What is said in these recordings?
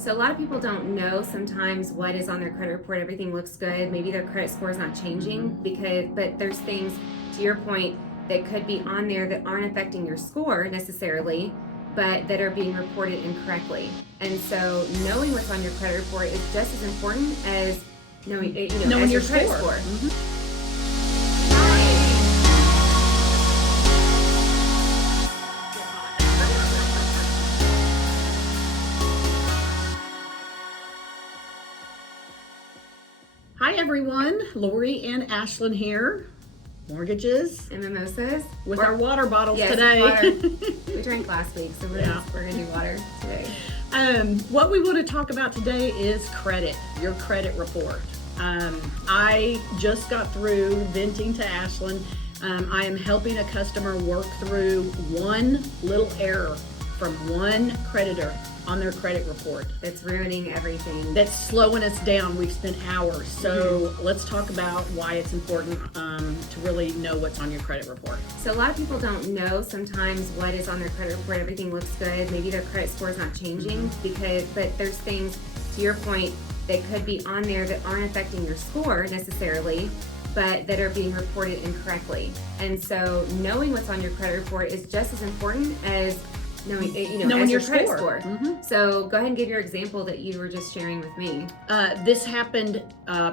So a lot of people don't know sometimes what is on their credit report. Everything looks good. Maybe their credit score is not changing but there's things, to your point, that could be on there that aren't affecting your score necessarily, but that are being reported incorrectly. And so knowing what's on your credit report is just as important as knowing as your credit score. score. Mm-hmm. Hi everyone, Lori and Ashlyn here. Mortgages And mimosas with our water bottles yes, today. Water. We drank last week, so we're gonna do water today. What we want to talk about today is credit, your credit report. I just got through venting to Ashlyn. I am helping a customer work through one little error from one creditor on their credit report. It's ruining everything. That's slowing us down. We've spent hours. So let's talk about why it's important to really know what's on your credit report. So a lot of people don't know sometimes what is on their credit report. Everything looks good. Maybe their credit score is not changing but there's things, to your point, that could be on there that aren't affecting your score necessarily, but that are being reported incorrectly. And so knowing what's on your credit report is just as important as knowing as your credit score. So go ahead and give your example that you were just sharing with me. This happened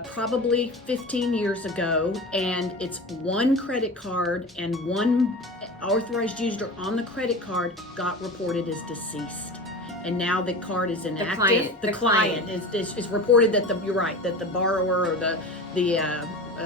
probably 15 years ago, and it's one credit card and one authorized user on the credit card got reported as deceased. And now the card is inactive. The client is reported that you're right, that the borrower or the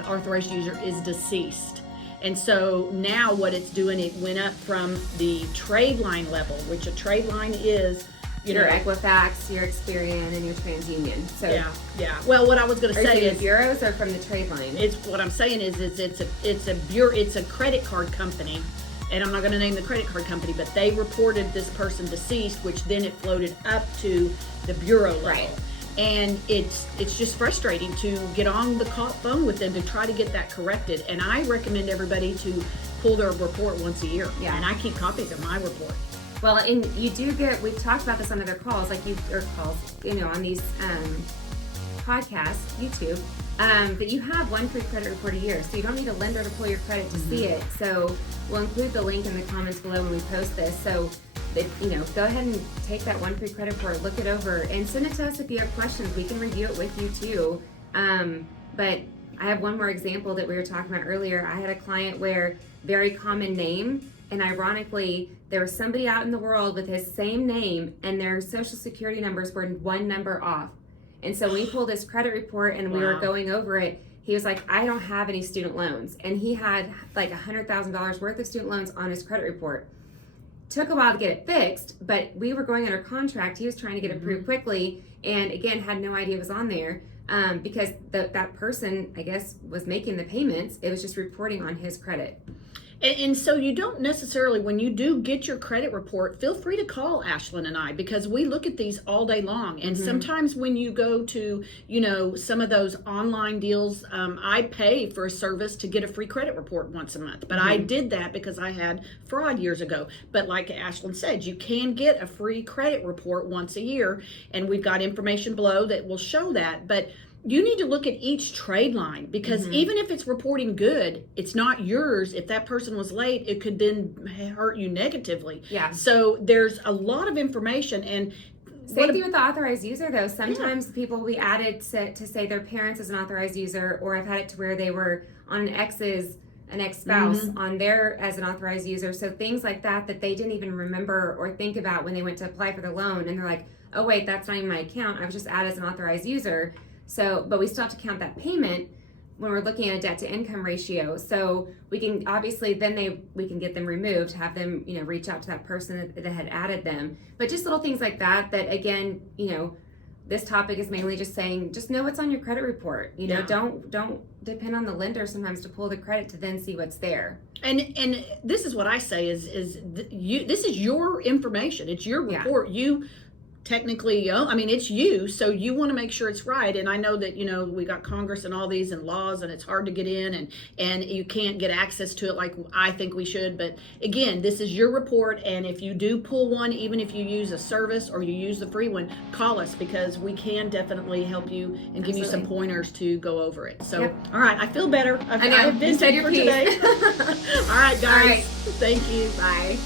authorized user is deceased. And so now what it's doing, it went up from the trade line level, which a trade line is, your Equifax, your Experian, and your TransUnion. So yeah. Well, what I was going to say is bureaus are from the trade line. It's what I'm saying is it's a credit card company, and I'm not going to name the credit card company, but they reported this person deceased, which then it floated up to the bureau level. Right. And it's just frustrating to get on the phone with them to try to get that corrected. And I recommend everybody to pull their report once a year. Yeah. And I keep copies of my report. Well, and you do we've talked about this on other calls, on these podcasts, YouTube, that you have one free credit report a year. So you don't need a lender to pull your credit to see it. So we'll include the link in the comments below when we post this. So go ahead and take that one free credit report, look it over, and send it to us if you have questions. We can review it with you too. But I have one more example that we were talking about earlier. I had a client where very common name, and ironically, there was somebody out in the world with his same name, and their social security numbers were one number off. And so we pulled his credit report and we were going over it. He was like, I don't have any student loans. And he had like $100,000 worth of student loans on his credit report. Took a while to get it fixed, but we were going under contract. He was trying to get it approved quickly, and again had no idea it was on there because that person, I guess, was making the payments. It was just reporting on his credit. And so you don't necessarily, when you do get your credit report, feel free to call Ashlyn and I, because we look at these all day long. And sometimes when you go to, some of those online deals, I pay for a service to get a free credit report once a month. But I did that because I had fraud years ago. But like Ashlyn said, you can get a free credit report once a year. And we've got information below that will show that. But you need to look at each trade line, because even if it's reporting good, it's not yours. If that person was late, it could then hurt you negatively. Yeah. So there's a lot of information. And same thing with the authorized user, though. Sometimes people will be added to say their parents as an authorized user, or I've had it to where they were on an ex-spouse on there as an authorized user. So things like that they didn't even remember or think about when they went to apply for the loan, and they're like, oh wait, that's not even my account. I was just added as an authorized user. So, but we still have to count that payment when we're looking at a debt to income ratio. So we can obviously we can get them removed, have them, reach out to that person that had added them. But just little things like that again, this topic is mainly just saying, just know what's on your credit report. Don't depend on the lender sometimes to pull the credit to then see what's there. And this is what I say is this is your information. It's your report. technically, I mean, it's you, so you want to make sure it's right. And I know that, we got Congress and all these and laws, and it's hard to get in, and you can't get access to it like I think we should. But again, this is your report, and if you do pull one, even if you use a service or you use the free one, call us, because we can definitely help you and give you some pointers to go over it. So, all right, I feel better. I have been for today. All right, guys. All right. Thank you. Bye.